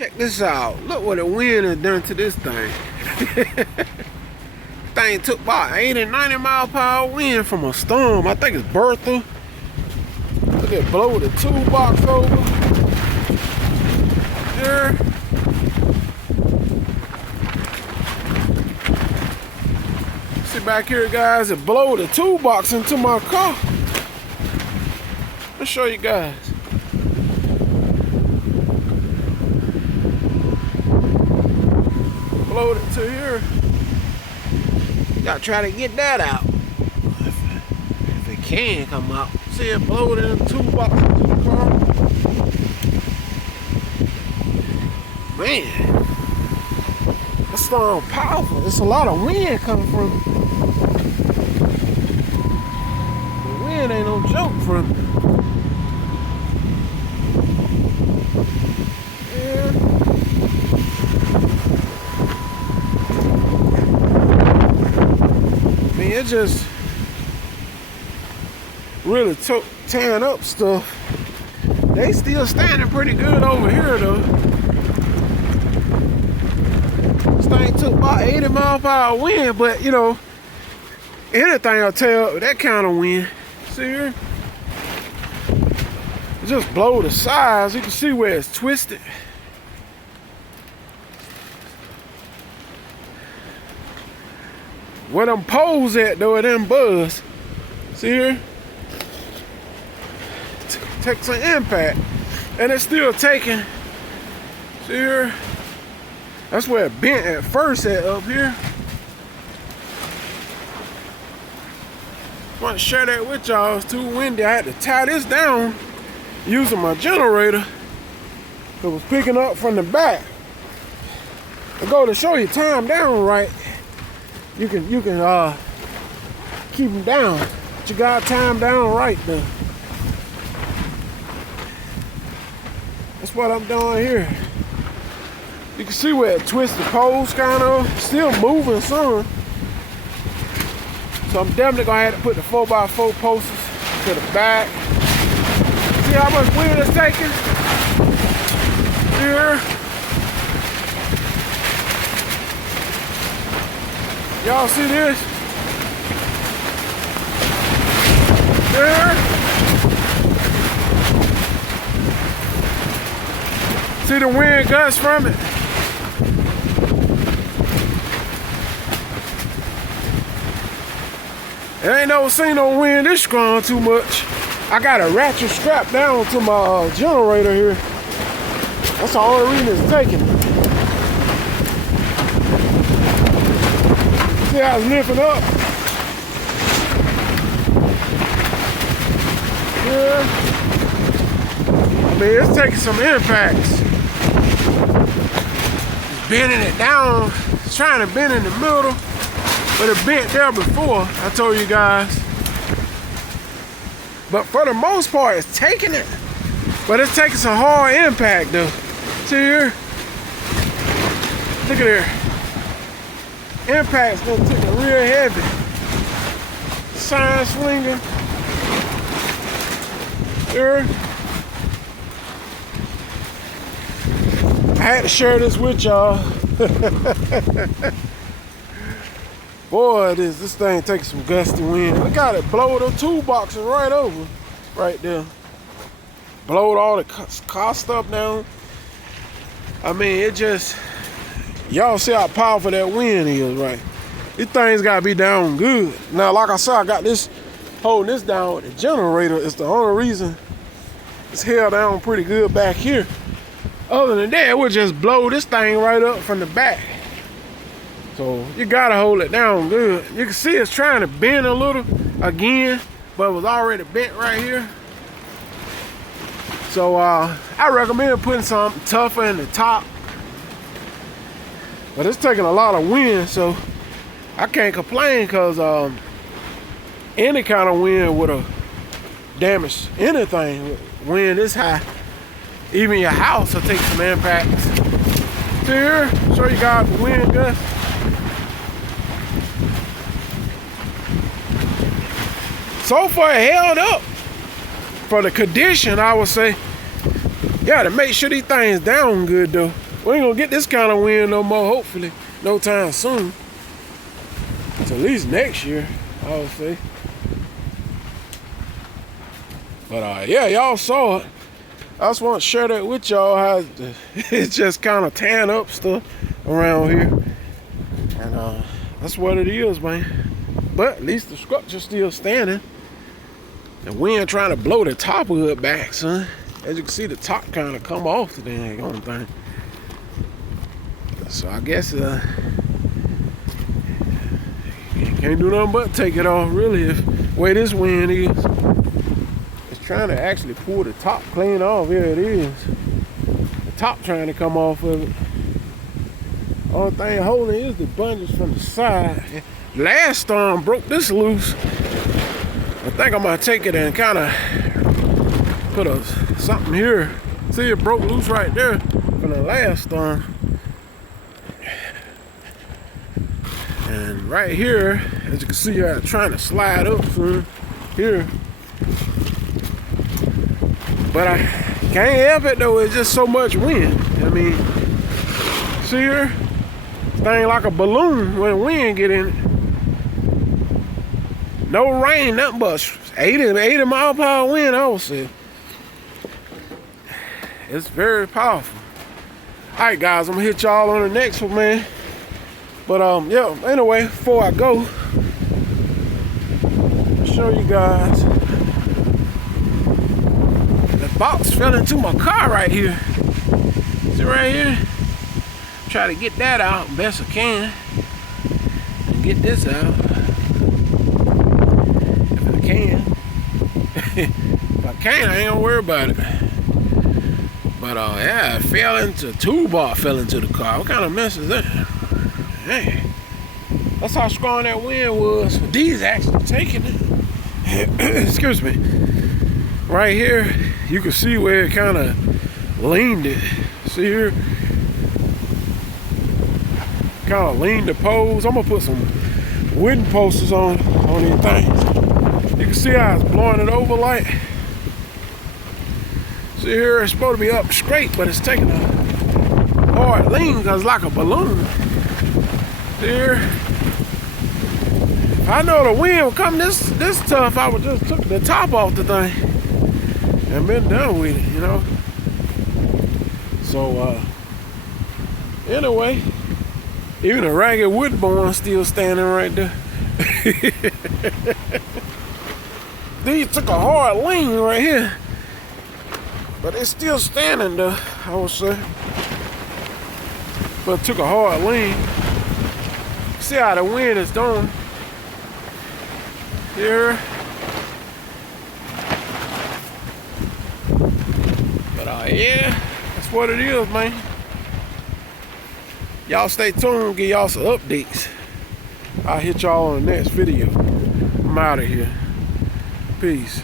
Check this out. Look what the wind has done to this thing. Thing took about 80, 90 mile per hour wind from a storm. I think it's Bertha. Look at blow the toolbox over. There. See back here, guys, it blow the toolbox into my car. Let's show you guys. Blowed it to here. Gotta try to get that out. If it can come out. See it blowed in the toolbox into the car. Man, that storm powerful. There's a lot of wind coming from it. The wind ain't no joke from it. It just really tearing up stuff. They still standing pretty good over here though. This thing took about 80 mile per hour wind, but you know, anything will tell that kind of wind. See here? It just blow the sides. You can see where it's twisted. Where them poles at though, it didn't buzz. See here? Take some impact. And it's still taking. See here? That's where it bent at first at up here. Want to share that with y'all. It's too windy. I had to tie this down using my generator. It was picking up from the back. I go to show you time down right. You can keep them down. But you got time down right though. That's what I'm doing here. You can see where it twisted poles kind of still moving some. So I'm definitely gonna have to put the 4x4 posts to the back. See how much wind it's taking? Here. Y'all see this? There. See the wind gust from it? I ain't never seen no wind this strong too much. I got a ratchet strap down to my generator here. That's the only reason it's taking it. See how it's lifting up? Yeah. I mean, it's taking some impacts. It's bending it down. It's trying to bend in the middle, but it bent there before, I told you guys. But for the most part, it's taking it. But it's taking some hard impact though. See here? Look at there. Impact's gonna take it real heavy. Sign swinging. There. I had to share this with y'all. Boy, this thing takes some gusty wind. Look how it blowed the toolboxes right over. Right there. Blowed all the car stuff down. I mean, it just... Y'all see how powerful that wind is, right? These things gotta be down good. Now, like I said, I got this, holding this down with the generator. It's the only reason it's held down pretty good back here. Other than that, it would just blow this thing right up from the back. So you gotta hold it down good. You can see it's trying to bend a little again, but it was already bent right here. So I recommend putting something tougher in the top. But it's taking a lot of wind, so I can't complain, because any kind of wind would have damaged anything. Wind this high, even your house will take some impacts. See here, show you guys the wind gust. So far it held up. For the condition, I would say, yeah, to make sure these things down good though. We ain't gonna get this kind of wind no more, hopefully, no time soon. It's at least next year, I would say. But yeah, y'all saw it. I just want to share that with y'all, how it's just kind of tearing up stuff around here. And that's what it is, man. But at least the structure's still standing. The wind trying to blow the top of it back, son. As you can see, the top kind of come off the dang thing. So I guess you can't do nothing but take it off, really, if the way this wind is. It's trying to actually pull the top clean off. Here it is. The top trying to come off of it. Only thing holding is the bungees from the side. Last storm broke this loose. I think I'm gonna take it and kind of put something here. See, it broke loose right there from the last storm. And right here, as you can see, I'm trying to slide up from here. But I can't help it though, it's just so much wind. I mean, see here? Thing like a balloon when wind get in it. No rain, nothing but 80 mile per hour wind, I would say. It's very powerful. Alright guys, I'm gonna hit y'all on the next one, man. But yeah, anyway, before I go, I'll show you guys. The box fell into my car right here. See right here? Try to get that out best I can. And get this out. If I can. If I can, I ain't gonna worry about it. But yeah, it fell into, two bar fell into the car. What kind of mess is that? Hey, that's how strong that wind was. These actually taking it. Excuse me. Right here, you can see where it kind of leaned it. See here? Kind of leaned the poles. I'm gonna put some wooden posters on these things. You can see how it's blowing it over like. See here, it's supposed to be up straight, but it's taking a hard lean because it's like a balloon. See here? If I know the wind would come this tough, I would just took the top off the thing and been done with it, you know. So anyway, even a ragged wood barn still standing right there. These took a hard lean right here, but it's still standing though, I would say. But it took a hard lean. See how the wind is doing here. But yeah, that's what it is, man. Y'all stay tuned, give y'all some updates. I'll hit y'all on the next video. I'm out of here. Peace.